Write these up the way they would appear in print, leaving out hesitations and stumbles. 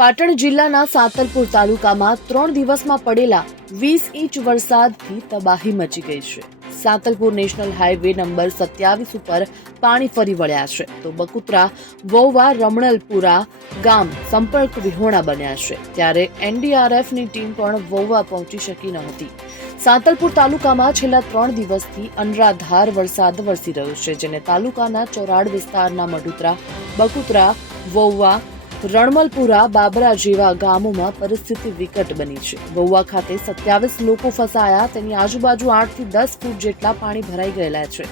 પાટણ જિલ્લાના સાંતલપુર તાલુકામાં 3 દિવસમાં પડેલા 20 ઇંચ વરસાદથી તબાહી મચી ગઈ છે. સાંતલપુર નેશનલ હાઈવે નંબર 27 ઉપર પાણી ફરી વળ્યા છે, તો બકુત્રા, વોવા, રમણલપુરા ગામ સંપર્ક વિહોણા બન્યા છે. ત્યારે એનડીઆરએફની ટીમ પણ વોવા પહોંચી શકી ન હતી. સાંતલપુર તાલુકામાં છેલ્લા 3 દિવસથી અનરાધાર વરસાદ વરસી રહ્યો છે, જેને તાલુકાના ચોરાડ વિસ્તારના મઢુતરા, બકુત્રા, વોવા, રણમલપુરા, બાબરા જેવા ગામોમાં પરિસ્થિતિ વિકટ બની છે. વોવા ખાતે 27 લોકો ફસાયા, તેની આજુબાજુ 8 થી 10 ફૂટ જેટલા પાણી ભરાઈ ગયેલા છે.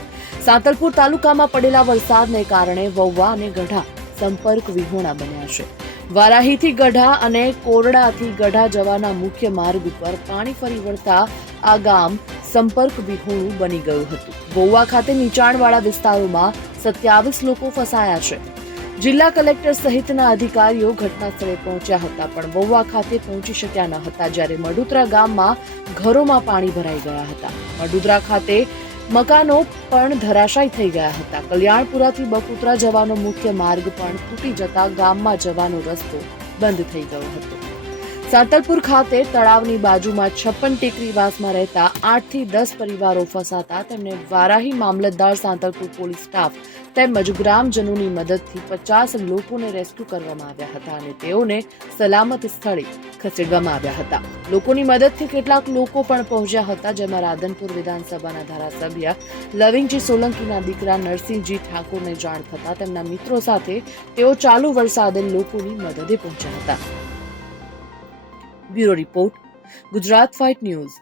સાંતલપુર તાલુકામાં પડેલા વરસાદને કારણે વોવા અને ગઢા સંપર્ક વિહોણા બન્યા છે. વારાહીથી ગઢા અને કોરડાથી ગઢા જવાના મુખ્ય માર્ગ ઉપર પાણી ફરી વળતા આ ગામ સંપર્ક વિહોણું બની ગયું હતું. વોવા ખાતે નીચાણવાળા વિસ્તારોમાં 27 લોકો ફસાયા છે. જિલ્લા કલેક્ટર સહિતના અધિકારીઓ ઘટના સ્થળે પહોંચ્યા હતા, પણ વોવા ખાતે પહોંચી શક્યા ન હતા. જ્યારે મઢુતરા ગામમાં ઘરોમાં પાણી ભરાઈ ગયા હતા. મઢુતરા ખાતે મકાનો પણ ધરાશાયી થઈ ગયા હતા. કલ્યાણપુરાથી બકુત્રા જવાનો મુખ્ય માર્ગ પણ તૂટી જતા ગામમાં જવાનો રસ્તો બંધ થઈ ગયો હતો. સાંતલપુર ખાતે તળાવની બાજુમાં 56 ટેકરીવાસમાં રહેતા 8 થી 10 પરિવારો ફસાતા તેમને વારાહી મામલતદાર, સાંતલપુર પોલીસ સ્ટાફ તેમજ ગ્રામજનોની મદદથી 50 લોકોને રેસ્ક્યુ કરવામાં આવ્યા હતા અને તેઓને સલામત સ્થળે ખસેડવામાં આવ્યા હતા. લોકોની મદદથી કેટલાક લોકો પણ પહોંચ્યા હતા, જેમાં રાધનપુર વિધાનસભાના ધારાસભ્ય લવિંગજી સોલંકીના દીકરા નરસિંહજી ઠાકોરને જાણ થતા તેમના મિત્રો સાથે તેઓ ચાલુ વરસાદે લોકોની મદદે પહોંચ્યા હતા. Bureau report, Gujarat fight news.